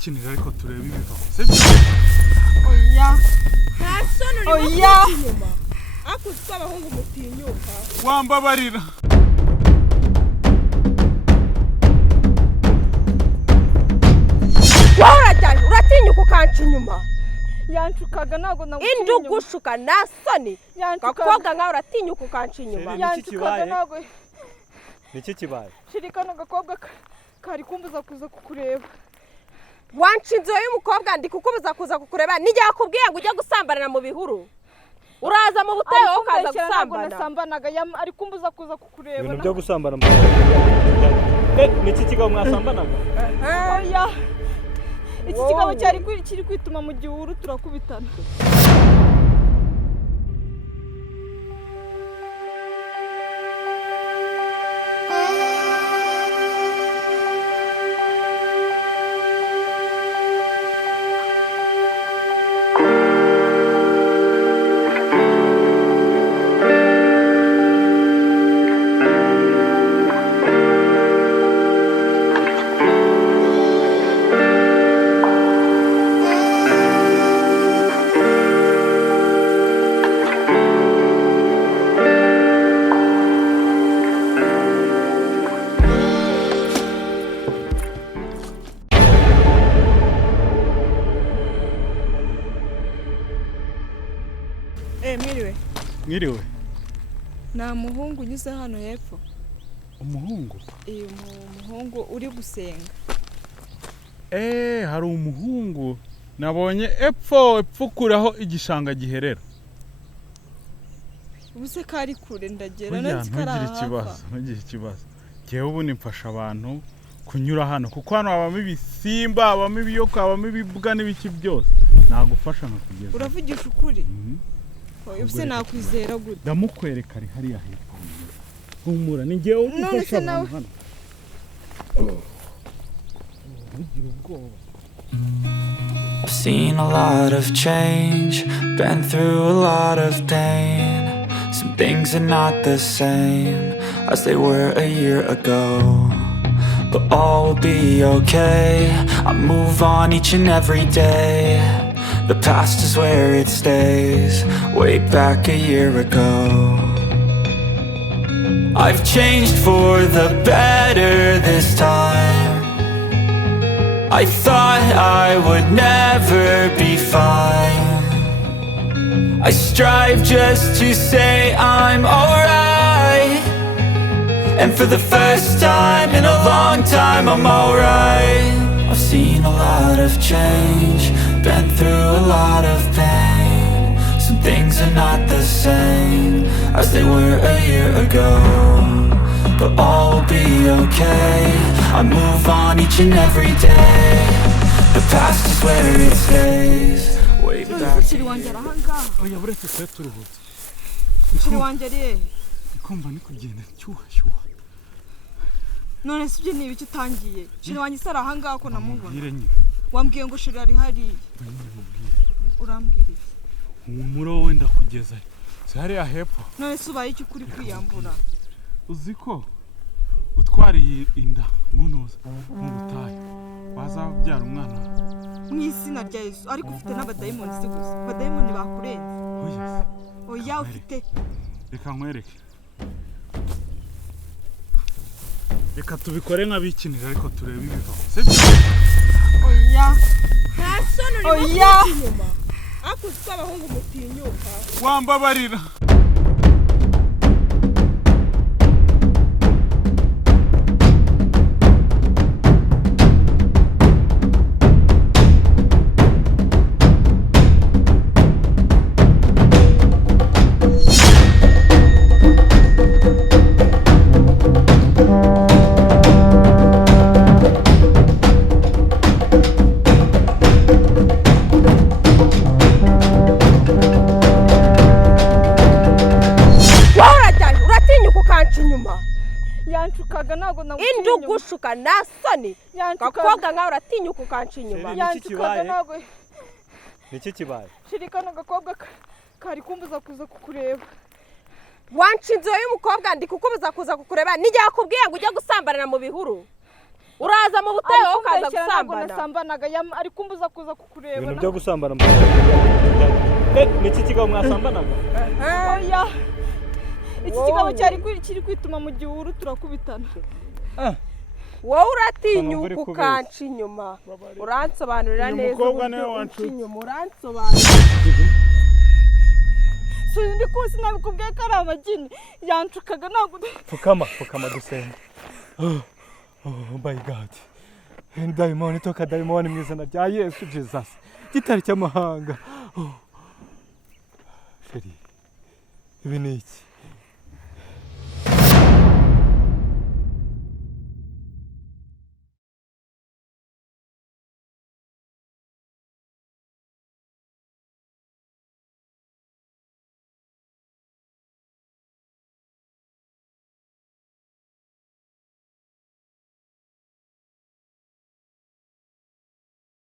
nk'abikinira ariko turebe ibivaho sibyo oya nta soni uri inyuma akuzwa abahungu mutinyuka wambabarira warajyanye uratinyuka ukanca inyuma yancukaga ntago nagucinya indugushuka nta soni gakobwa nkawe uratinyuka ukanca inyuma yancukaga ntago niki kibaye shirikana gakobwa kari kumbuza kuza kukureba wanshinze y'umukobwa ndi kukubuza kuza kukureba nijya yakubwiye ngo ujye gusambanira mu bihuru uraza mu butayu ukaza gusambana nasambanaga ari kumbuza kuza kukureba ibintu byo gusambana niki kigabo mwasambanaga oya iki kigabo kiri kwituma mu gihuru turakubitana mwiriwe nta muhungu unyuze hano hepfo umuhungu umuhungu uri gusenga hari umuhungu nabonye epfo kuraho igishanga giherera ubuse kari kure ndagera ntugire ikibazo jewe ubu nimfasha abantu kunyura hano kuko hano habamo ibisimba habamo ibiyoka habamo ibibwa n'ibiki byose nagufasha nkakugeza uravugisha ukuri ubuse nakwizera gute ndamukwereka ari hariya hepfo humura ni jewe ugufasha abantu hano ugira ubwoba I've seen a lot of change, been through a lot of pain. Some things are not the same as they were a year ago, but all will be okay. I move on each and every day. The past is where it stays, way back a year ago. I've changed for the better this time. I thought I would never be fine. I strive just to say I'm alright, and for the first time in a long time I'm alright. I've seen a lot of change, been through a lot of pain. Some things are not the same as they were a year ago, but all will be okay. I move on each and every day. The past is where it stays, way back. Chiri wanjye arahanga oya buretse twe turuhutse Chiri wanjye ari ikomba ni kugenda cyuha none sibye niba icyo utangiye Chiri wanjye sarahanga ko namubona nyine wambwiye ngo Chiri ari hari urambwira umuro wenda kugeza hariya hepfo none subaye icyo kuri kwiyambura uziko utwariye inda munoza mu butayu bazabyara umwana mu izina rya Yesu ariko ufite n'abadayimoni se gusa abadayimoni bakurenze oya ufite reka nkwereke reka tubikore nk'abikinira ariko turebe ibivaho sibyo oya nta soni uri inyuma akuzwa abahungu mutinyuka wambabarira yancukaga ntago nagucinya indugushuka nta soni gakobwa nkawe uratinyuka ukanca inyuma yancukaga ntago niki kibaye shirikana gakobwa kari kumbuza kuza kukureba wanshinze y'umukobwa ndi kukubuza kuza kukureba nijya yakubwiye ngo ujye gusambanira mu bihuru uraza mu butayu wowe ukaza gusambana nasambanaga ari kumbuza kuza kukureba ibintu byo gusambana niki kigabo mwasambanaga oya iki kigabo kiri kwituma mu gihuru turakubitana wowe uratinyuka ukanca inyuma uransobanurira neza umukobwa niwe wancuye inyuma uransobanurira sindi kusi nabikubwiye ko ari amagini yancukaga ntabwo pfukama dusenge oh my god dayimoni toka dayimoni mu izina rya Yesu Jesus gitari cy'amahanga feri ibi ni iki